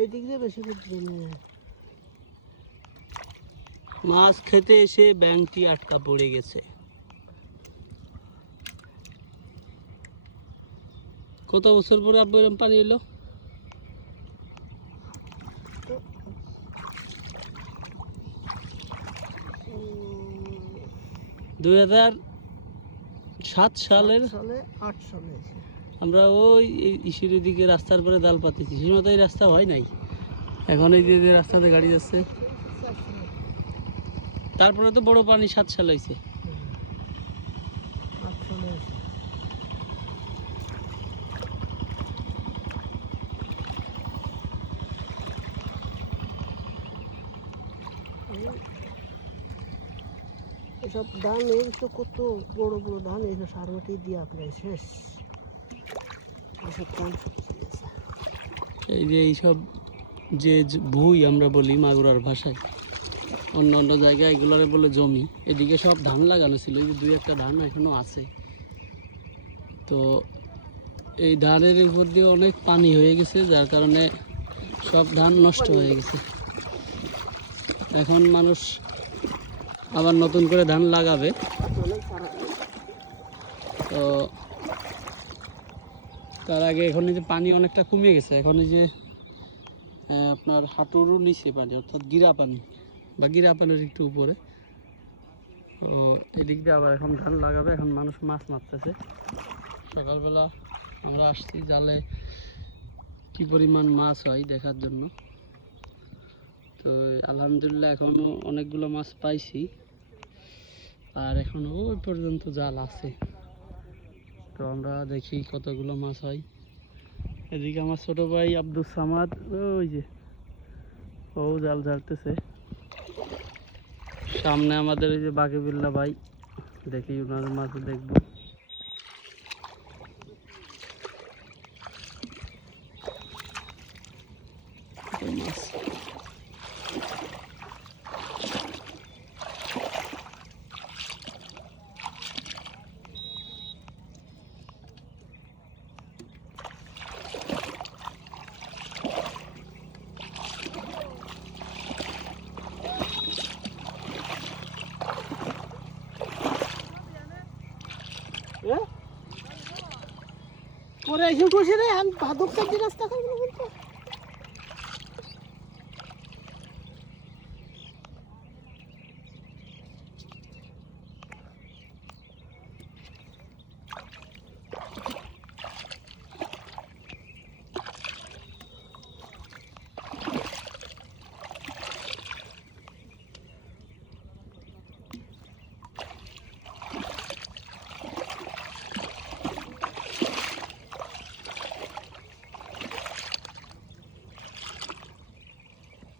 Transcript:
এই দিক দিয়ে বেশি করে মাছ খেতে এসে ব্যাঙটি আটকা পড়ে গেছে। কত বছর পরে আব্বু এরকম পানি এলো? 2007 সালের 8 সালে আমরা ওই ইসির দিকে রাস্তার পরে জাল পাতেছি, সেই মতো এই রাস্তা হয় নাই। এখন এই যে রাস্তাতে গাড়ি যাচ্ছে, তারপরে তো বড় পানি 7 সাল হয়েছে। এসব ধান এই তো কত বড় বড় ধান, এই সার মাটি দিয়া প্রায় শেষ। এসব ধান এই যে এইসব যে ভুঁই আমরা বলি মাগুরার ভাষায়, অন্য অন্য জায়গায় এগুলোরে বলে জমি। এদিকে সব ধান লাগানো ছিল, এই যে 2-1টা ধান এখনো আছে। তো এই ধানের উপর দিয়ে অনেক পানি হয়ে গেছে, যার কারণে সব ধান নষ্ট হয়ে গেছে। এখন মানুষ আবার নতুন করে ধান লাগাবে। তো তার আগে এখন এই যে পানি অনেকটা কমে গেছে, এখন এই যে আপনার হাঁটুরও নিচে পানি, অর্থাৎ গিরা পানি বা গিরা পানির একটু উপরে। তো এদিক দিয়ে আবার এখন ধান লাগাবে। এখন মানুষ মাছ মারতেছে। সকালবেলা আমরা আসছি জালে কি পরিমাণ মাছ হয় দেখার জন্য। তো আলহামদুলিল্লাহ এখনও অনেকগুলো মাছ পাইছি, আর এখনও ওই পর্যন্ত জাল আছে। তো আমরা দেখি কতগুলো মাছ হয়। এদিকে আমার ছোট ভাই আব্দুল সামাদ ওই যে ও জাল ঝাড়তেছে। সামনে আমাদের এই যে বাকিবুল্লাহ ভাই, দেখি ওনার মাছ দেখবো। মাছ পরে এসে বসে রে, আমি ভাদক রাস্তা খাই বলতো।